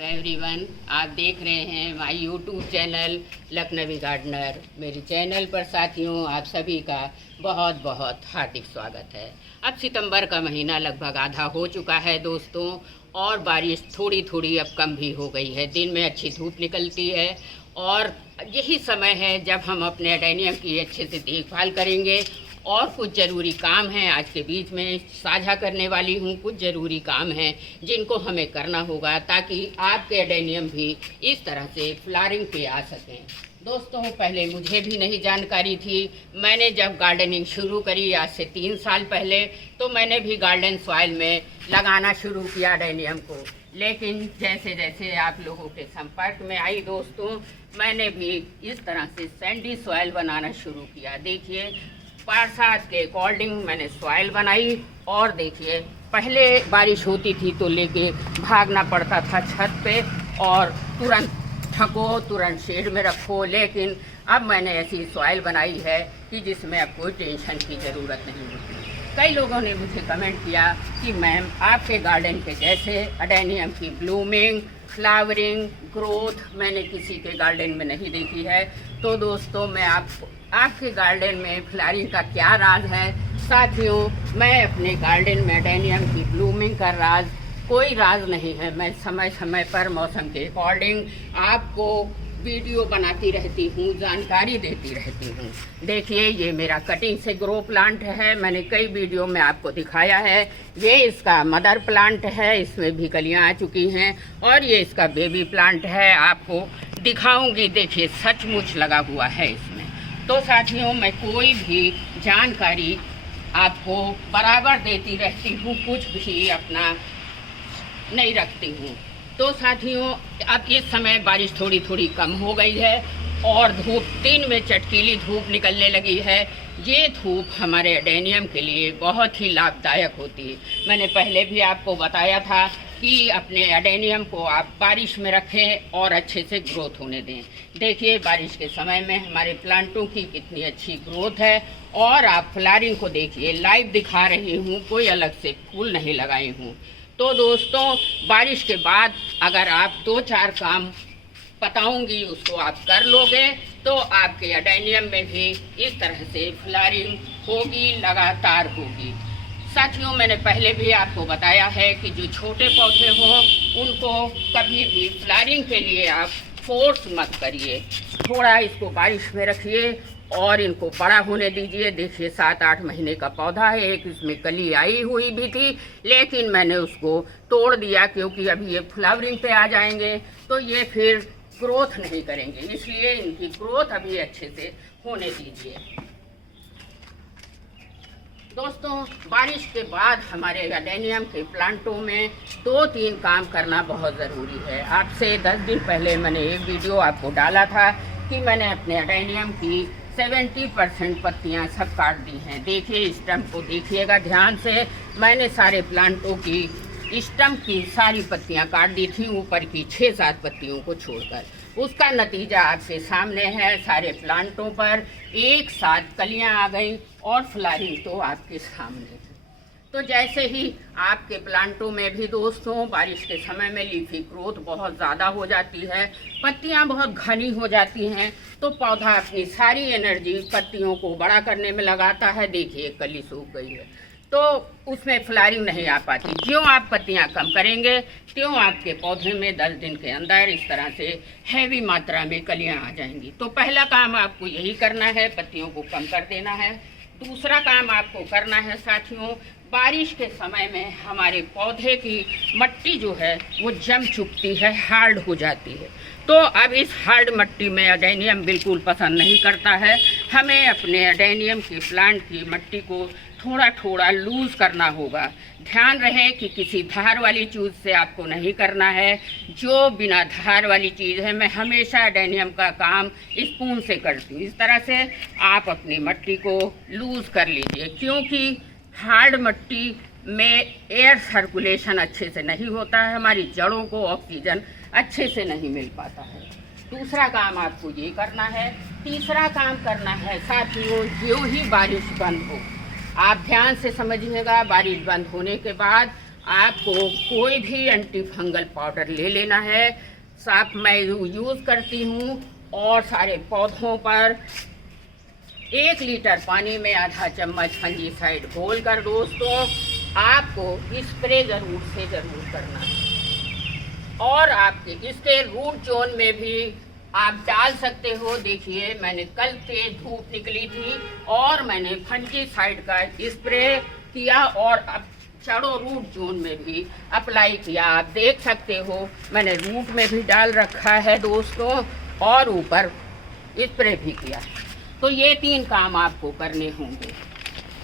Hello everyone, आप देख रहे हैं my YouTube channel Lakhnavi gardener. मेरे चैनल पर साथियों आप सभी का बहुत बहुत हार्दिक स्वागत है। अब सितंबर का महीना लगभग आधा हो चुका है दोस्तों, और बारिश थोड़ी थोड़ी अब कम भी हो गई है। दिन में अच्छी धूप निकलती है और यही समय है जब हम अपने एडेनियम की अच्छे से देखभाल करेंगे। और कुछ ज़रूरी काम हैं आज के बीच में साझा करने वाली हूँ। कुछ ज़रूरी काम हैं जिनको हमें करना होगा ताकि आपके एडेनियम भी इस तरह से फ्लावरिंग पे आ सकें। दोस्तों, पहले मुझे भी नहीं जानकारी थी। मैंने जब गार्डनिंग शुरू करी आज से 3 साल पहले, तो मैंने भी गार्डन सॉइल में लगाना शुरू किया एडेनियम को। लेकिन जैसे जैसे आप लोगों के संपर्क में आई दोस्तों, मैंने भी इस तरह से सैंडी सॉइल बनाना शुरू किया। देखिए, बरसात के अकॉर्डिंग मैंने सॉइल बनाई। और देखिए, पहले बारिश होती थी तो लेके भागना पड़ता था छत पे और तुरंत ढको, तुरंत शेड में रखो। लेकिन अब मैंने ऐसी सॉइल बनाई है कि जिसमें अब कोई टेंशन की ज़रूरत नहीं होती। कई लोगों ने मुझे कमेंट किया कि मैम, आपके गार्डन के जैसे एडेनियम की ब्लूमिंग, फ्लावरिंग, ग्रोथ मैंने किसी के गार्डन में नहीं देखी है। तो दोस्तों, मैं आपके गार्डन में फ्लावरिंग का क्या राज है? साथियों, मैं अपने गार्डन में एडेनियम की ब्लूमिंग का राज, कोई राज नहीं है। मैं समय समय पर मौसम के अकॉर्डिंग आपको वीडियो बनाती रहती हूँ, जानकारी देती रहती हूँ। देखिए, ये मेरा कटिंग से ग्रो प्लांट है। मैंने कई वीडियो में आपको दिखाया है। ये इसका मदर प्लांट है, इसमें भी कलियाँ आ चुकी हैं। और ये इसका बेबी प्लांट है, आपको दिखाऊंगी। देखिए, सचमुच लगा हुआ है इसमें। तो साथियों, मैं कोई भी जानकारी आपको बराबर देती रहती हूँ, कुछ भी अपना नहीं रखती हूँ। तो साथियों, अब इस समय बारिश थोड़ी थोड़ी कम हो गई है और धूप, दिन में चटकीली धूप निकलने लगी है। ये धूप हमारे एडेनियम के लिए बहुत ही लाभदायक होती है। मैंने पहले भी आपको बताया था कि अपने एडेनियम को आप बारिश में रखें और अच्छे से ग्रोथ होने दें। देखिए, बारिश के समय में हमारे प्लांटों की कितनी अच्छी ग्रोथ है। और आप फ्लावरिंग को देखिए, लाइव दिखा रही हूँ, कोई अलग से फूल नहीं लगाई हूँ। तो दोस्तों, बारिश के बाद अगर आप 2-4 काम बताऊंगी उसको आप कर लोगे तो आपके एडेनियम में भी इस तरह से फ्लावरिंग होगी, लगातार होगी। साथियों, मैंने पहले भी आपको बताया है कि जो छोटे पौधे हों उनको कभी भी फ्लावरिंग के लिए आप फोर्स मत करिए। थोड़ा इसको बारिश में रखिए और इनको बड़ा होने दीजिए। देखिए, 7-8 महीने का पौधा है। एक इसमें कली आई हुई भी थी, लेकिन मैंने उसको तोड़ दिया क्योंकि अभी ये फ्लावरिंग पे आ जाएंगे तो ये फिर ग्रोथ नहीं करेंगे। इसलिए इनकी ग्रोथ अभी अच्छे से होने दीजिए। दोस्तों, बारिश के बाद हमारे एडेनियम के प्लांटों में 2-3 काम करना बहुत ज़रूरी है। आपसे 10 दिन पहले मैंने एक वीडियो आपको डाला था कि मैंने अपने एडेनियम की 70% पत्तियां सब काट दी हैं। देखिए, स्टम्प को देखिएगा ध्यान से। मैंने सारे प्लांटों की स्टम्प की सारी पत्तियां काट दी थी, ऊपर की 6-7 पत्तियों को छोड़कर। उसका नतीजा आपके सामने है। सारे प्लांटों पर एक साथ कलियां आ गई और फ्लावरिंग तो आपके सामने है। तो जैसे ही आपके प्लांटों में भी दोस्तों बारिश के समय में लीफी ग्रोथ बहुत ज़्यादा हो जाती है, पत्तियां बहुत घनी हो जाती हैं, तो पौधा अपनी सारी एनर्जी पत्तियों को बड़ा करने में लगाता है। देखिए, कली सूख गई है तो उसमें फ्लावरिंग नहीं आ पाती। ज्यों आप पत्तियां कम करेंगे त्यों आपके पौधे में 10 दिन के अंदर इस तरह से हैवी मात्रा में कलियां आ जाएंगी। तो पहला काम आपको यही करना है, पत्तियों को कम कर देना है। दूसरा काम आपको करना है साथियों, बारिश के समय में हमारे पौधे की मट्टी जो है वो जम चुकती है, हार्ड हो जाती है। तो अब इस हार्ड मट्टी में एडेनियम बिल्कुल पसंद नहीं करता है। हमें अपने एडेनियम के प्लांट की मट्टी को थोड़ा थोड़ा लूज़ करना होगा। ध्यान रहे कि किसी धार वाली चीज़ से आपको नहीं करना है, जो बिना धार वाली चीज़ है। मैं हमेशा एडेनियम का काम स्पून से करती हूँ। इस तरह से आप अपनी मट्टी को लूज़ कर लीजिए, क्योंकि हार्ड मट्टी में एयर सर्कुलेशन अच्छे से नहीं होता है, हमारी जड़ों को ऑक्सीजन अच्छे से नहीं मिल पाता है। दूसरा काम आपको ये करना है। तीसरा काम करना है साथियों, जो ही बारिश बंद हो, आप ध्यान से समझिएगा, बारिश बंद होने के बाद आपको कोई भी एंटी फंगल पाउडर ले लेना है। साफ मैं यूज़ करती हूँ और सारे पौधों पर 1 लीटर पानी में आधा चम्मच फंजीसाइड घोलकर दोस्तों आपको स्प्रे ज़रूर से ज़रूर करना है। और आपके इसके रूट जोन में भी आप डाल सकते हो। देखिए मैंने कल तेज धूप निकली थी और मैंने फंजीसाइड का स्प्रे किया और अब जड़ों रूट जोन में भी अप्लाई किया। आप देख सकते हो मैंने रूट में भी डाल रखा है दोस्तों और ऊपर स्प्रे भी किया। तो ये 3 काम आपको करने होंगे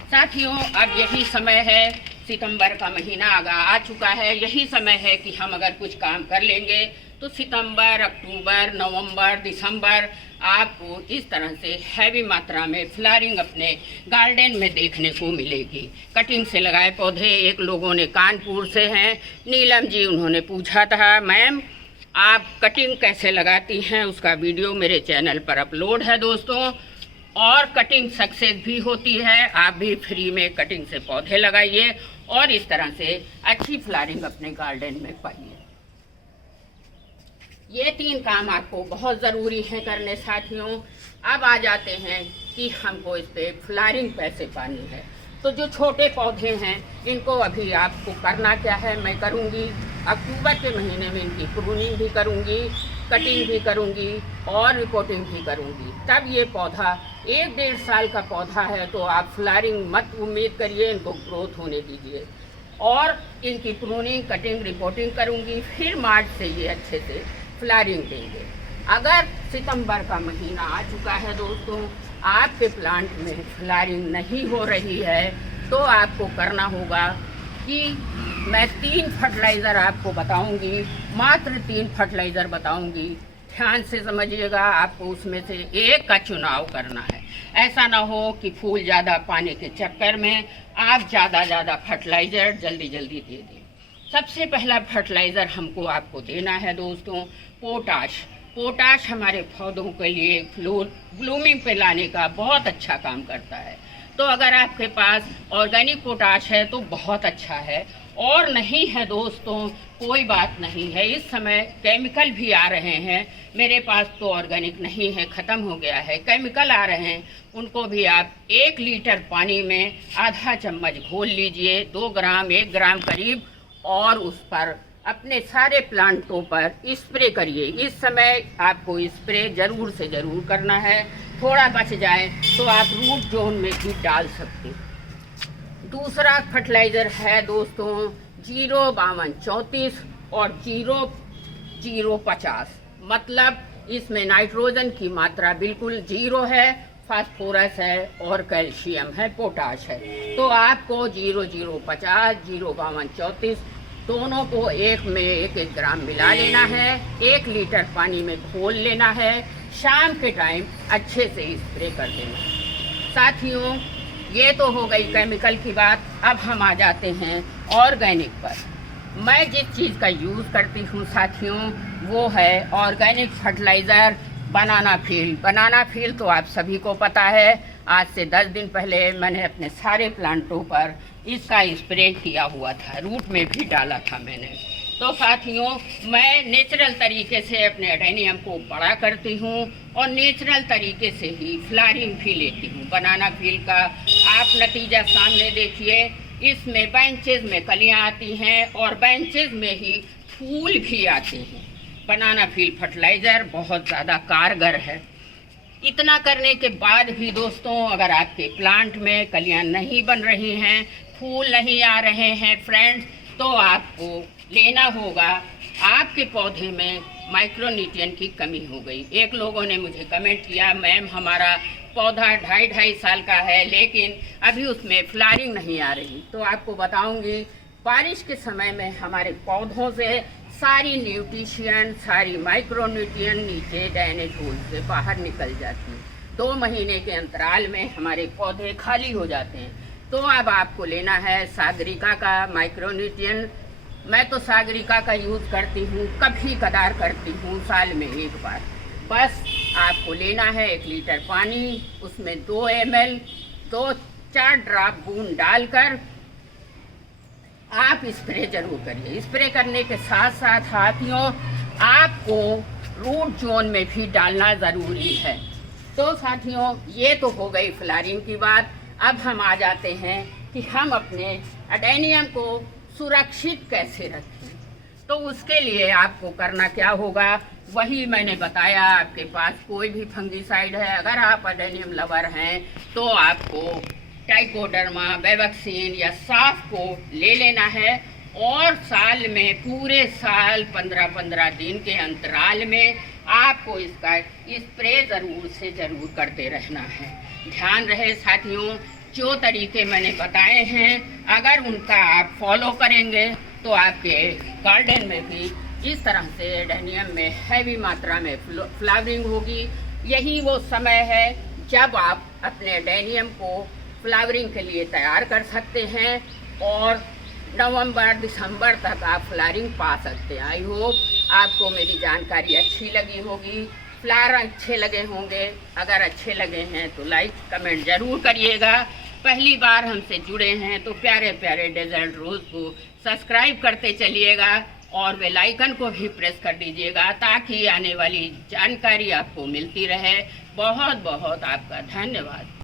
साथियों। अब यही समय है, सितंबर का महीना आ चुका है। यही समय है कि हम अगर कुछ काम कर लेंगे तो सितंबर, अक्टूबर, नवंबर, दिसंबर आपको इस तरह से हैवी मात्रा में फ्लावरिंग अपने गार्डन में देखने को मिलेगी। कटिंग से लगाए पौधे एक लोगों ने कानपुर से हैं, नीलम जी, उन्होंने पूछा था मैम आप कटिंग कैसे लगाती हैं, उसका वीडियो मेरे चैनल पर अपलोड है दोस्तों। और कटिंग सक्सेस भी होती है। आप भी फ्री में कटिंग से पौधे लगाइए और इस तरह से अच्छी फ्लावरिंग अपने गार्डन में पाइए। ये 3 काम आपको बहुत ज़रूरी है करने साथियों। अब आ जाते हैं कि हमको इस पर फ्लावरिंग कैसे पानी है। तो जो छोटे पौधे हैं इनको अभी आपको करना क्या है, मैं करूँगी अक्टूबर के महीने में इनकी प्रूनिंग भी करूँगी, कटिंग भी करूँगी और रिपोर्टिंग भी करूँगी। तब ये पौधा 1-1.5 साल का पौधा है तो आप फ्लावरिंग मत उम्मीद करिए, इनको ग्रोथ होने दीजिए। और इनकी प्रूनिंग, कटिंग, रिपोर्टिंग करूँगी, फिर मार्च से ये अच्छे से फ्लावरिंग देंगे। अगर सितंबर का महीना आ चुका है दोस्तों, आपके प्लांट में फ्लावरिंग नहीं हो रही है तो आपको करना होगा कि मैं 3 फर्टिलाइज़र आपको बताऊंगी, मात्र 3 फर्टिलाइज़र बताऊंगी। ध्यान से समझिएगा, आपको उसमें से एक का चुनाव करना है। ऐसा ना हो कि फूल ज़्यादा पाने के चक्कर में आप ज़्यादा फर्टिलाइज़र जल्दी दे दें। सबसे पहला फर्टिलाइज़र हमको आपको देना है दोस्तों पोटाश। पोटाश हमारे पौधों के लिए ब्लूमिंग पे लाने का बहुत अच्छा काम करता है। तो अगर आपके पास ऑर्गेनिक पोटाश है तो बहुत अच्छा है, और नहीं है दोस्तों कोई बात नहीं है। इस समय केमिकल भी आ रहे हैं, मेरे पास तो ऑर्गेनिक नहीं है, ख़त्म हो गया है, केमिकल आ रहे हैं। उनको भी आप 1 लीटर पानी में आधा चम्मच घोल लीजिए, 2 ग्राम 1 ग्राम करीब, और उस पर अपने सारे प्लांटों पर स्प्रे करिए। इस समय आपको स्प्रे ज़रूर से ज़रूर करना है। थोड़ा बच जाए तो आप रूट जोन में भी डाल सकते हैं। दूसरा फर्टिलाइज़र है दोस्तों 05234 और 00050, मतलब इसमें नाइट्रोजन की मात्रा बिल्कुल 0 है, फास्फोरस है और कैल्शियम है, पोटाश है। तो आपको 0050, 05234 दोनों को एक में 1-1 ग्राम मिला लेना है, 1 लीटर पानी में घोल लेना है, शाम के टाइम अच्छे से स्प्रे कर देना है। साथियों ये तो हो गई केमिकल की बात। अब हम आ जाते हैं ऑर्गेनिक पर। मैं जिस चीज़ का यूज़ करती हूँ साथियों वो है ऑर्गेनिक फर्टिलाइज़र बनाना फील। बनाना फील तो आप सभी को पता है, आज से 10 दिन पहले मैंने अपने सारे प्लांटों पर इसका स्प्रे किया हुआ था, रूट में भी डाला था मैंने। तो साथियों मैं नेचुरल तरीके से अपने एडेनियम को बड़ा करती हूँ और नेचुरल तरीके से ही फ्लावरिंग भी लेती हूँ। बनाना फील का आप नतीजा सामने देखिए, इसमें बेंचेस में कलियाँ आती हैं और बेंचेस में ही फूल भी आते हैं। बनाना फील फर्टिलाइज़र बहुत ज़्यादा कारगर है। इतना करने के बाद भी दोस्तों अगर आपके प्लांट में कलियाँ नहीं बन रही हैं, फूल नहीं आ रहे हैं फ्रेंड्स, तो आपको लेना होगा, आपके पौधे में माइक्रोन्यूट्रिएंट की कमी हो गई। एक लोगों ने मुझे कमेंट किया मैम हमारा पौधा 2.5 साल का है लेकिन अभी उसमें फ्लावरिंग नहीं आ रही। तो आपको बताऊंगी बारिश के समय में हमारे पौधों से सारी न्यूट्रिशन, सारी माइक्रोन्यूट्रिएंट नीचे ड्रेनेज होल से बाहर निकल जाती है। 2 महीने के अंतराल में हमारे पौधे खाली हो जाते हैं। तो अब आपको लेना है सागरिका का माइक्रोन्यूट्रिएंट। मैं तो सागरिका का यूज़ करती हूँ, कभी कदार करती हूँ, साल में 1 बार। बस आपको लेना है 1 लीटर पानी, उसमें 2 ml 2-4 ड्रॉप बूंद डालकर आप स्प्रे जरूर करिए। स्प्रे करने के साथ साथ साथियों आपको रूट जोन में भी डालना ज़रूरी है। तो साथियों ये तो हो गई फ्लावरिंग की बात। अब हम आ जाते हैं कि हम अपने एडेनियम को सुरक्षित कैसे रखें। तो उसके लिए आपको करना क्या होगा, वही मैंने बताया। आपके पास कोई भी फंगीसाइड है, अगर आप एडेनियम लवर हैं तो आपको ट्राइकोडर्मा, बेवैक्सीन या साफ को ले लेना है और साल में पूरे साल 15-15 दिन के अंतराल में आपको इसका स्प्रे ज़रूर से ज़रूर करते रहना है। ध्यान रहे साथियों, जो तरीके मैंने बताए हैं अगर उनका आप फॉलो करेंगे तो आपके गार्डन में भी इस तरह से एडेनियम में हैवी मात्रा में फ्लावरिंग होगी। यही वो समय है जब आप अपने एडेनियम को फ्लावरिंग के लिए तैयार कर सकते हैं और नवंबर-दिसंबर तक आप फ्लावरिंग पा सकते हैं। आई होप आपको मेरी जानकारी अच्छी लगी होगी, फ्लावर अच्छे लगे होंगे। अगर अच्छे लगे हैं तो लाइक कमेंट ज़रूर करिएगा। पहली बार हमसे जुड़े हैं तो प्यारे प्यारे डेजर्ट रोज़ को सब्सक्राइब करते चलिएगा और बेल आइकन को भी प्रेस कर दीजिएगा ताकि आने वाली जानकारी आपको मिलती रहे। बहुत बहुत आपका धन्यवाद।